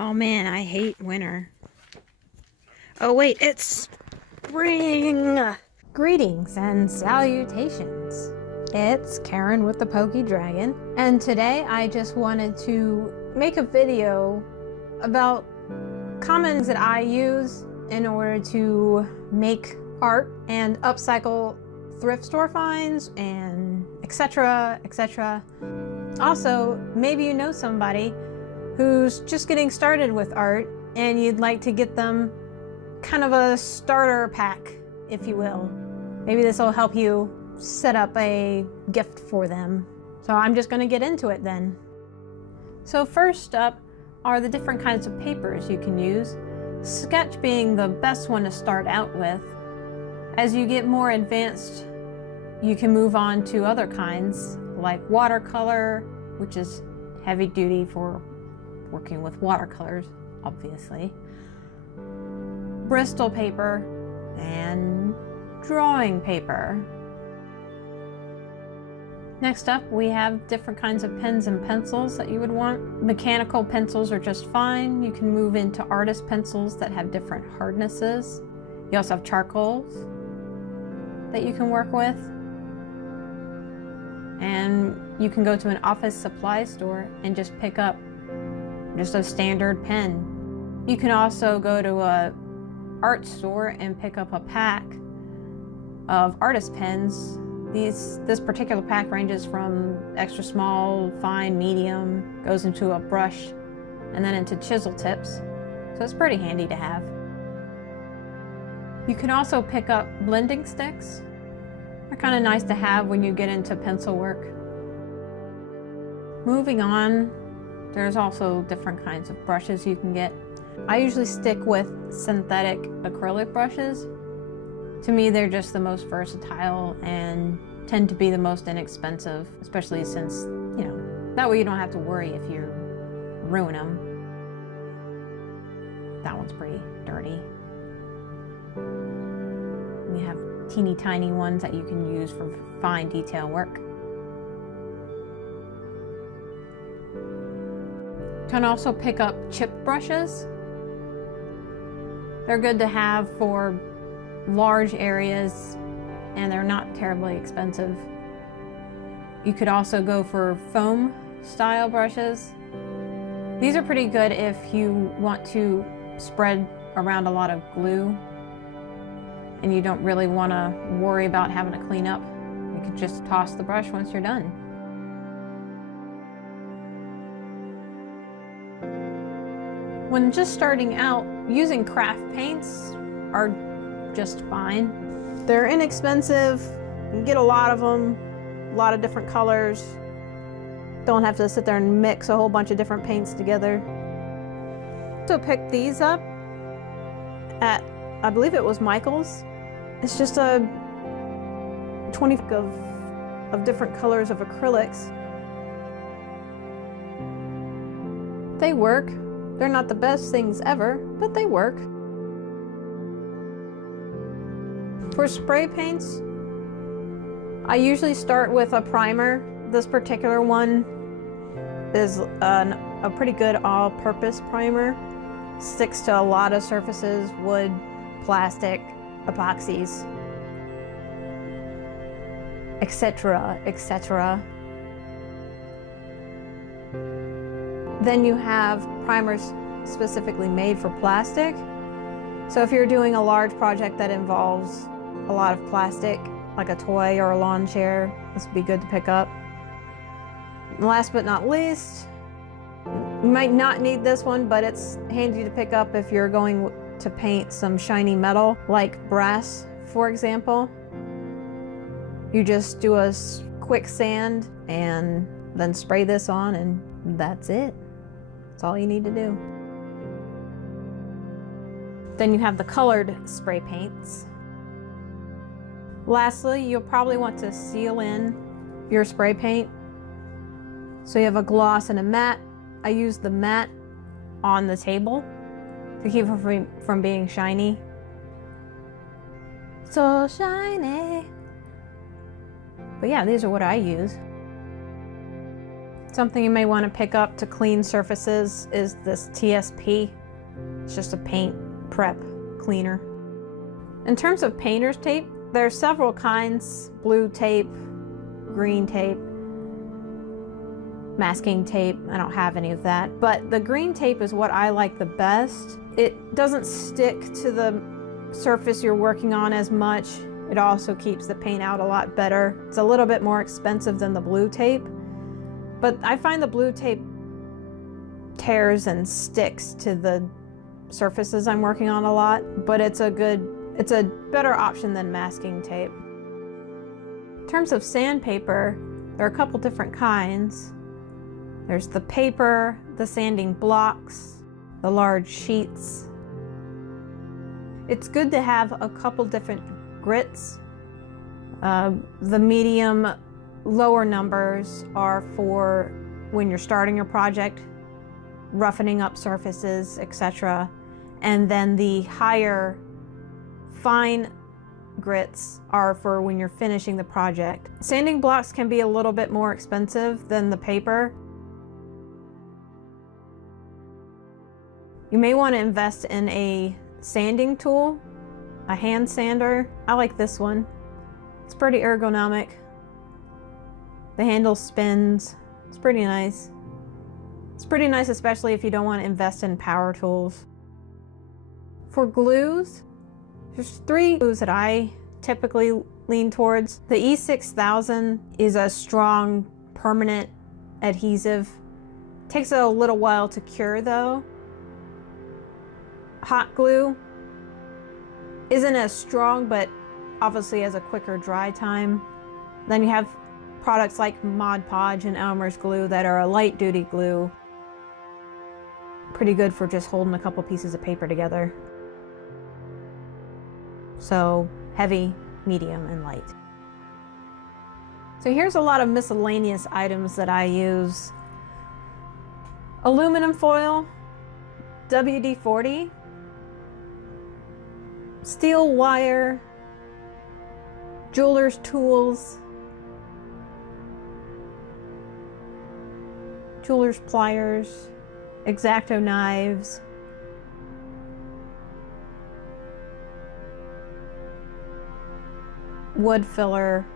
Oh man, I hate winter. Oh wait, it's spring! Greetings and salutations. It's Karen with the Pokey Dragon, and today I just wanted to make a video about commons that I use in order to make art and upcycle thrift store finds and etc. etc. Also, maybe you know somebody who's just getting started with art and you'd like to get them kind of a starter pack, if you will. Maybe this will help you set up a gift for them. So I'm just going to get into it then. So first up are the different kinds of papers you can use, sketch being the best one to start out with. As you get more advanced, you can move on to other kinds like watercolor, which is heavy duty for working with watercolors, obviously, Bristol paper, and drawing paper. Next up, we have different kinds of pens and pencils that you would want. Mechanical pencils are just fine. You can move into artist pencils that have different hardnesses. You also have charcoals that you can work with. And you can go to an office supply store and just pick up just a standard pen. You can also go to a art store and pick up a pack of artist pens. This particular pack ranges from extra small, fine, medium, goes into a brush, and then into chisel tips. So it's pretty handy to have. You can also pick up blending sticks. They're kind of nice to have when you get into pencil work. Moving on, there's also different kinds of brushes you can get. I usually stick with synthetic acrylic brushes. To me, they're just the most versatile and tend to be the most inexpensive, especially since, that way you don't have to worry if you ruin them. That one's pretty dirty. We have teeny tiny ones that you can use for fine detail work. You can also pick up chip brushes. They're good to have for large areas and they're not terribly expensive. You could also go for foam style brushes. These are pretty good if you want to spread around a lot of glue and you don't really want to worry about having to clean up. You could just toss the brush once you're done. When just starting out, using craft paints are just fine. They're inexpensive, you can get a lot of them, a lot of different colors. Don't have to sit there and mix a whole bunch of different paints together. So picked these up at, I believe it was Michael's. It's just a 20 of different colors of acrylics. They work. They're not the best things ever, but they work. For spray paints, I usually start with a primer. This particular one is a pretty good all-purpose primer. Sticks to a lot of surfaces, wood, plastic, epoxies, etc., etc. Then you have primers specifically made for plastic. So if you're doing a large project that involves a lot of plastic, like a toy or a lawn chair, this would be good to pick up. And last but not least, you might not need this one, but it's handy to pick up if you're going to paint some shiny metal, like brass, for example. You just do a quick sand and then spray this on and that's it. That's all you need to do. Then you have the colored spray paints. Lastly, you'll probably want to seal in your spray paint. So you have a gloss and a matte. I use the matte on the table to keep it from being shiny. So shiny. But yeah, these are what I use. Something you may want to pick up to clean surfaces is this TSP. It's just a paint prep cleaner. In terms of painter's tape, there are several kinds: blue tape, green tape, masking tape. I don't have any of that, but the green tape is what I like the best. It doesn't stick to the surface you're working on as much. It also keeps the paint out a lot better. It's a little bit more expensive than the blue tape, but I find the blue tape tears and sticks to the surfaces I'm working on a lot, but it's a better option than masking tape. In terms of sandpaper, there are a couple different kinds. There's the paper, the sanding blocks, the large sheets. It's good to have a couple different grits. The medium, lower numbers are for when you're starting your project, roughening up surfaces, etc. And then the higher, fine grits are for when you're finishing the project. Sanding blocks can be a little bit more expensive than the paper. You may want to invest in a sanding tool, a hand sander. I like this one. It's pretty ergonomic. The handle spins. It's pretty nice. It's pretty nice, especially if you don't want to invest in power tools. For glues, there's 3 glues that I typically lean towards. The E6000 is a strong, permanent adhesive. Takes a little while to cure though. Hot glue isn't as strong, but obviously has a quicker dry time. Then you have products like Mod Podge and Elmer's glue that are a light duty glue. Pretty good for just holding a couple pieces of paper together. So heavy, medium, and light. So here's a lot of miscellaneous items that I use. Aluminum foil, WD-40, steel wire, jeweler's tools, jeweler's pliers, X-Acto knives, wood filler,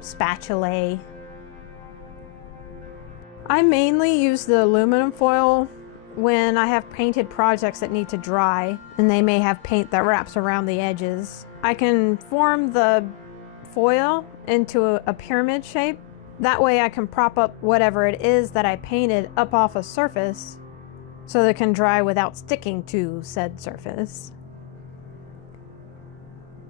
spatula. I mainly use the aluminum foil when I have painted projects that need to dry and they may have paint that wraps around the edges. I can form the foil into a pyramid shape. That way I can prop up whatever it is that I painted up off a surface so that it can dry without sticking to said surface.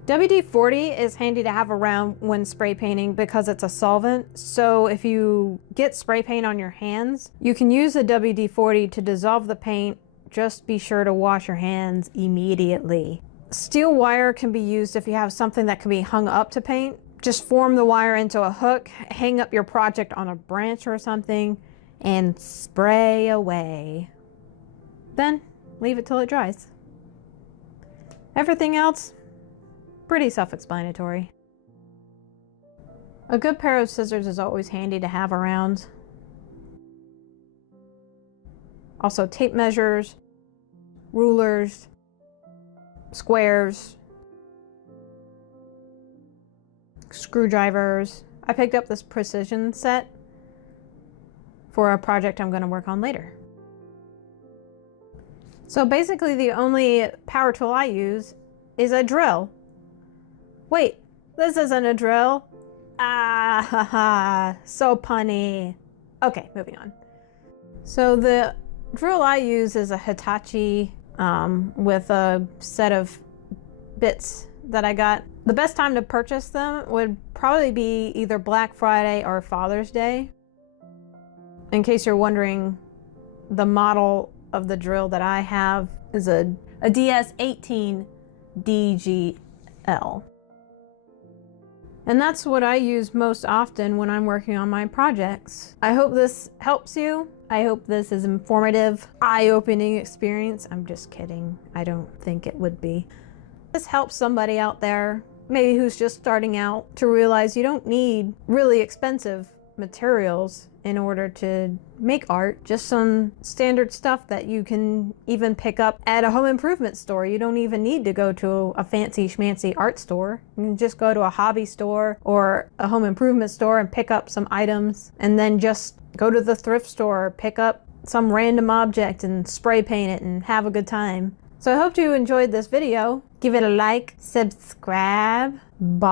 WD-40 is handy to have around when spray painting because it's a solvent. So if you get spray paint on your hands, you can use the WD-40 to dissolve the paint. Just be sure to wash your hands immediately. Steel wire can be used if you have something that can be hung up to paint. Just form the wire into a hook, hang up your project on a branch or something, and spray away. Then leave it till it dries. Everything else, pretty self-explanatory. A good pair of scissors is always handy to have around. Also tape measures, rulers, squares, screwdrivers. I picked up this precision set for a project I'm going to work on later. So basically the only power tool I use is a drill. Wait, this isn't a drill. Ah, haha, so punny. Okay, moving on. So the drill I use is a Hitachi with a set of bits that I got. The best time to purchase them would probably be either Black Friday or Father's Day. In case you're wondering, the model of the drill that I have is a DS18 DGL. And that's what I use most often when I'm working on my projects. I hope this helps you. I hope this is informative, eye-opening experience. I'm just kidding. I don't think it would be. This helps somebody out there maybe who's just starting out to realize you don't need really expensive materials in order to make art. Just some standard stuff that you can even pick up at a home improvement store. You don't even need to go to a fancy schmancy art store. You can just go to a hobby store or a home improvement store and pick up some items, and then just go to the thrift store, pick up some random object and spray paint it and have a good time. So I hope you enjoyed this video. Give it a like, subscribe. Bye.